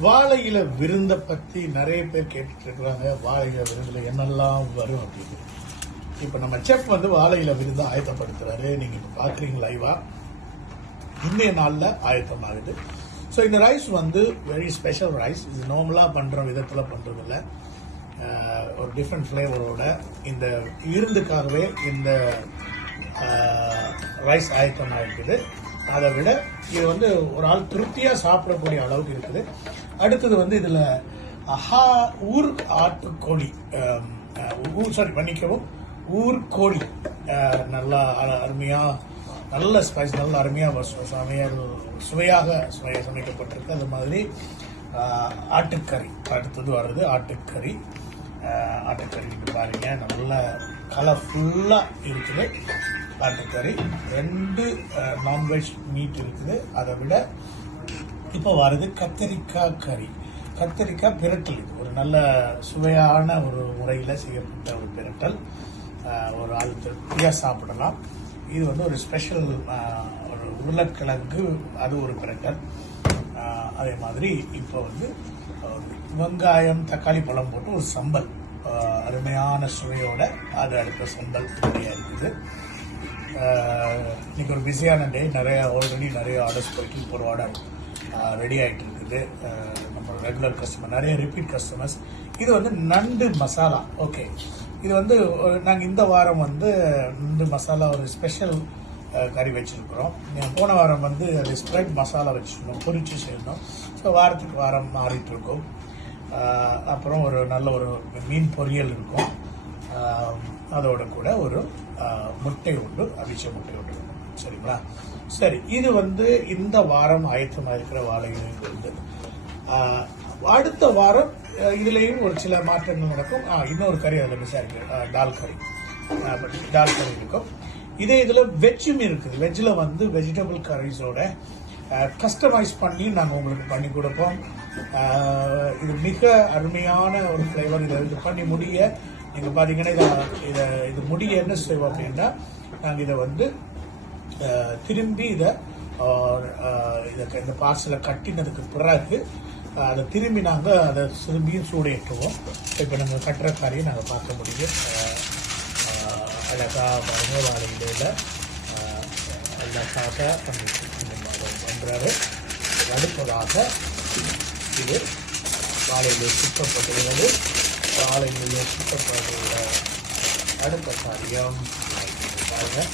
வாழை இலை விருந்தை பற்றி நிறைய பேர் கேட்டுட்டு இருக்கிறாங்க. வாழை இலை விருந்தில் என்னெல்லாம் வரும் அப்படின்னு. இப்போ நம்ம செஃப் வந்து வாழை இலை விருந்தை ஆயத்தப்படுத்துறாரு. நீங்கள் இப்போ பார்க்குறீங்க லைவா. இன்றைய நாளில் ஆயத்தமாகுது. ஸோ இந்த ரைஸ் வந்து வெரி ஸ்பெஷல் ரைஸ். இது நார்மலாக பண்ணுற விதத்தில் பண்ணுறதில்ல. ஒரு டிஃப்ரெண்ட் ஃப்ளேவரோட இந்த விருந்துக்காகவே இந்த ரைஸ் ஆயத்தமாக இருக்குது. அதை விட இது வந்து ஒரு ஆள் திருப்தியாக சாப்பிடக்கூடிய அளவுக்கு இருக்குது. அடுத்தது வந்து இதில் ஊர் ஆட்டுக்கோழி மன்னிக்கவும் ஊர்கோழி நல்லா அருமையாக நல்ல ஸ்பைஸ் நல்ல அருமையாக சுவையாக சமைக்கப்பட்டிருக்கு. அது மாதிரி ஆட்டுக்கறி அடுத்தது வர்றது ஆட்டுக்கறி பாருங்க நல்ல கலர்ஃபுல்லாக இருக்குது. ஆட்டுக்கறி 2 நான்வெஜ் மீட் இருக்குது. அதை விட இப்போ வருது கத்தரிக்காய் கறி. கத்தரிக்காய் பிரட்டல். இது ஒரு நல்ல சுவையான ஒரு முறையில் செய்யப்பட்ட ஒரு பிரட்டல். ஒரு ஆள் திருப்தியாக சாப்பிடலாம். இது வந்து ஒரு ஸ்பெஷல் ஒரு உருளைக்கிழங்கு, அது ஒரு பிரட்டல். அதே மாதிரி இப்போ வந்து வெங்காயம் தக்காளி பழம் போட்டு ஒரு சம்பல் அருமையான சுவையோட அது அடுத்த சம்பல் நிறையா இருக்குது. இன்னைக்கு ஒரு பிஸியான டே. ஆல்ரெடி நிறைய ஆர்டர்ஸ் போயிட்டு ஒரு ஆர்டர் ரெடி ஆகிட்டு இருக்குது. நம்ம ரெகுலர் கஸ்டமர், நிறைய ரிப்பீட் கஸ்டமர்ஸ். இது வந்து நண்டு மசாலா. ஓகே, இது வந்து நாங்கள் இந்த வாரம் வந்து நண்டு மசாலா ஒரு ஸ்பெஷல் கறி வச்சுருக்குறோம். போன வாரம் வந்து அது ஸ்ப்ரெட் மசாலா வச்சுருந்தோம், பொரிச்சு செய்யணும். ஸோ வாரத்துக்கு வாரம் மாறிட்டு இருக்கோம். அப்புறம் ஒரு நல்ல ஒரு மீன் பொரியல் இருக்கும். அதோட கூட ஒரு முட்டை உண்டு, அவிச்ச முட்டை உண்டு. சரிங்களா? சரி, இது வந்து இந்த வாரம் ஆயத்தமாக இருக்கிற வாழை இலை வந்து அடுத்த வாரம் இதுலேயும் ஒரு சில மாற்றங்கள் நடக்கும். இன்னொரு கறி அதில் மிஸ் ஆகிருக்கு, டால் கறி இருக்கும். இதே இதில் வெஜ்ஜும் இருக்குது. வெஜ்ஜில் வந்து வெஜிடபிள் கரீஸோட கஸ்டமைஸ் பண்ணி நாங்கள் உங்களுக்கு பண்ணி கொடுப்போம். இது மிக அருமையான ஒரு ஃப்ளேவர். இது பண்ணி முடிய நீங்கள் பார்த்தீங்கன்னா இது முடிய என்ன செய்வோம் அப்படின்னா, நாங்கள் இதை வந்து திரும்பி இந்த பார்சலை கட்டினதுக்கு பிறகு அதை திரும்பி நாங்கள் அதை திரும்பியும் சூடேற்றுவோம். இப்போ நாங்கள் கட்டுற காரியம் நாங்கள் பார்க்க முடியும். அழகாக பாருங்க, வாழை இலையில் அழகாக பண்ணுறாரு. அடுத்ததாக இது வாழையிலே சுத்தப்படுகிறது. வாழையிலே சுத்தப்படுகிற அடுத்த காரியம் பாருங்கள்.